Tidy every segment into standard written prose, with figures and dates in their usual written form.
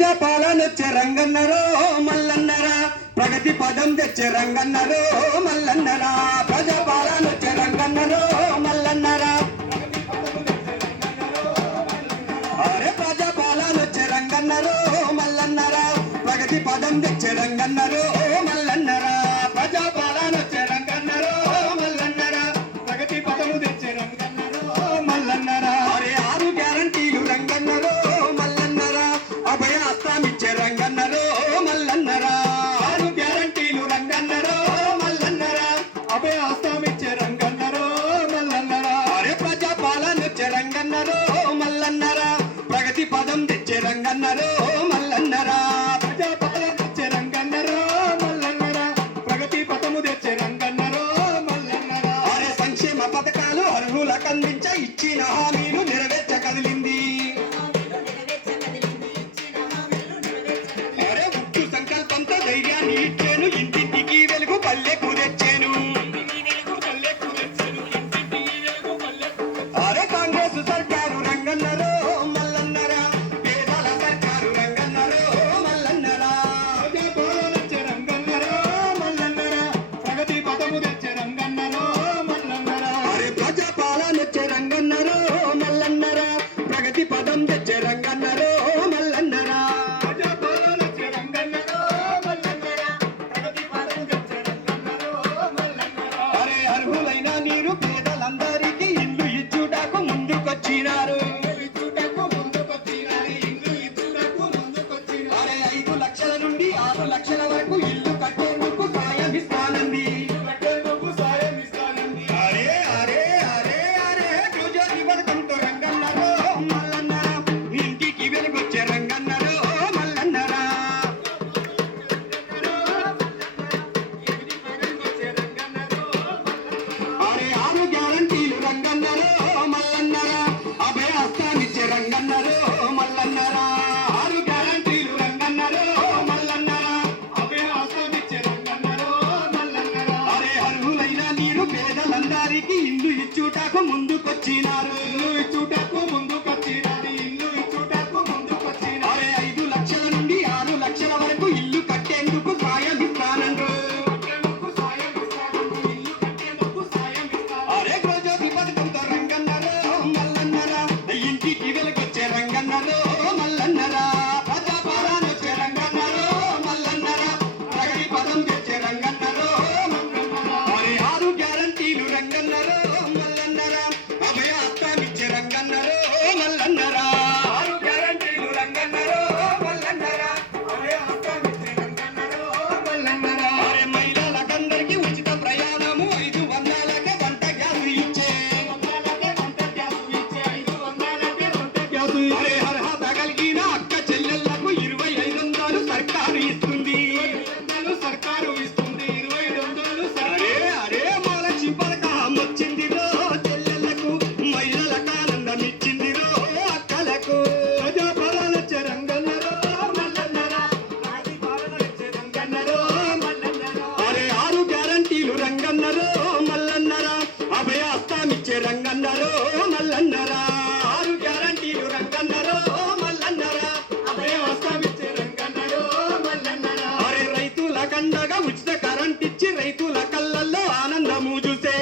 ప్రజాపాలనొచ్చే రంగన్నరో మల్లన్నరా, ప్రగతి పదం తెచ్చే రంగన్నరో మల్లన్నరా, ప్రజాపాలనొచ్చే రంగన్నరో మల్లన్నరా, అరే ప్రజాపాలనొచ్చే రంగన్నరో మల్లన్నరా, ప్రగతి పదం తెచ్చే రంగన్నరో మల్లన్నరా, ప్రజాపాలనొచ్చే రంగన్నరో మల్లన్నరా, ప్రగతి పదము తెచ్చే రంగన్నరో మల్లన్నరా, అరే 6 గ్యారంటీలు రంగన్నరో మల్లన్నరా, అభయ హస్తామిచ్చే రంగన్నరో మల్లన్నరా, 6 గ్యారంటీలు రంగన్నరో మల్లన్నరా, అభయ హస్తామిచ్చే రంగన్నరో మల్లన్నరా, అరే ప్రజాపాలనొచ్చే రంగన్నరో మల్లన్నరా, ప్రగతి పదం తెచ్చే రంగన్నరో మల్లన్నరా, ప్రజాపాలన తెచ్చే రంగన్నరో మల్లన్నరా, ప్రగతి పదము తెచ్చే రంగన్నరో మల్లన్నరా, అరే సంక్షేమ పథకాలు అర్హులకు అందించ ఇచ్చిన హామీలు నెరవేర్చ కదిలింది, అరే ఉట్టు సంకల్పంతో ధైర్యాన్ని ఇచ్చేను, ఇంటింటికి వెలుగు పల్లెకు తెచ్చాను, అరే కాంగ్రెస్ సర్కారు రంగన్నరో మల్లన్నరా, పేదల సర్కారు రంగన్నరో మల్లన్నరా, ప్రజాపాలనొచ్చే రంగన్నరో మల్లన్నరా, ప్రగతి పదము తెచ్చే రంగన్నరో మల్లన్నరా, అరే ప్రజాపాలనొచ్చే రంగన్నరో మల్లన్నరా, ప్రగతి పదం తెచ్చే రంగన్నరో మల్లన్నరా, ప్రజాపాలనొచ్చే రంగన్నరో మల్లన్నరా, ప్రగతి పదం తెచ్చే రంగన్నరో మల్లన్నరా, అరే అర్హులైన నీరు పేదలందరికీ ఇల్లు ఇచ్చుటకు ముందుకొచ్చినారు, అరే 5 లక్షల నుండి 6 లక్షల వరకు ఇల్లు కట్టేందుకు సాయం ఇస్తానంది, అరే అరే అరే అరే జ్యోతి పథకంతో రంగన్నరో మల్లన్నరా, ఇంటికి వెలుగొచ్చే రంగన్నరో మల్లన్నరా, అరే 6 గ్యారంటీలు రంగన్నరో మల్లన్నరా, అభయ హస్తామిచ్చే రంగన్నరో మల్లన్నరా, 6 గ్యారంటీలు రంగన్నరో మల్లన్నరా, అభయ హస్తామిచ్చే రంగన్నరో మల్లన్నరా, అరే అర్హులైన నీరు పేదలందరికీ ఇల్లు ఇచ్చుటకు ముందుకొచ్చినారు, అరే 5 లక్షల నుండి 6 లక్షల వరకు ఇల్లు కట్టేందుకు సాయం ఇస్తానండ్రు, అరే గృహజ్యోతి పథకంతో రంగన్నరో మల్లన్నరా, ఇంటికి వెలుగొచ్చే రంగన్నరో మల్లన్నరా, ప్రజాపాలనొచ్చే రంగన్నరో మల్లన్నరా, ప్రగతి పదం తెచ్చే రంగన్నరో మల్లన్నరా, అరే 6 గ్యారంటీలు రంగన్నరో మల్లన్నరా, అభయ హస్తామిచ్చే రంగన్నరో మల్లన్నరా, 6 గ్యారంటీలు రంగన్నరో మల్లన్నరా, అభయ హస్తామిచ్చే రంగన్నరో మల్లన్నరా, అరే మహిళలకందరికీ ఉచిత ప్రయాణము 500కే వంట గ్యాస్ ఇచ్చే, అరే అర్హత కలిగిన అక్క చెల్లెళ్లకు 2500 సర్కారు ఇస్తుంది, అరే అరే మహాలక్ష్మి పథకం వచ్చిందిరో చెల్లెళ్లకు, మహిళలకు ఆనందం ఇచ్చిందిరో అక్కలకు, ప్రజాపాలనొచ్చే రంగన్నరో మల్లన్నరా, అరే 6 గ్యారంటీలు రంగన్నరో మల్లన్నరా, అభయ హస్తామిచ్చే రంగన్నరో మల్లన్నరా, 6 గ్యారంటీలు రంగన్నరో మల్లన్నరా, అభయ హస్తామిచ్చే రంగన్నరో మల్లన్నరా, అరే రైతుల కండగా ఉచిత కరెంట్ ఇచ్చి రైతుల కళ్ళల్లో ఆనందము చూసే,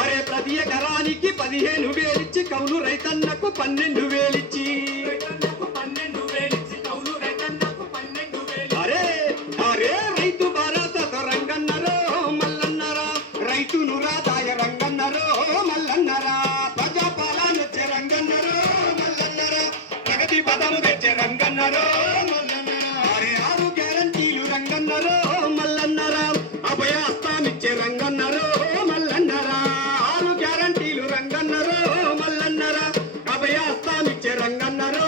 అరే ప్రతి ఎకరానికి 15,000 ఇచ్చి కౌలు రైతన్నకు 12,000 ఇచ్చి, అరే అరే రైతు భరోసాతో రంగన్నరో మల్లన్నరా, రైతును రాదాయ రంగన్నరో మల్లన్నరా, ప్రజాపాలనొచ్చే రంగన్నరో మల్లన్నరా, ప్రగతి పదము తెచ్చే రంగన్నరో మల్లన్నరా, అరే 6 గ్యారంటీలు రంగన్నరో మల్లన్నరా, అభయ హస్తామిచ్చే రంగన్నరో మల్లన్నరా, 6 గ్యారంటీలు రంగన్నరో మల్లన్నరా, అభయ హస్తామిచ్చే రంగన్నరో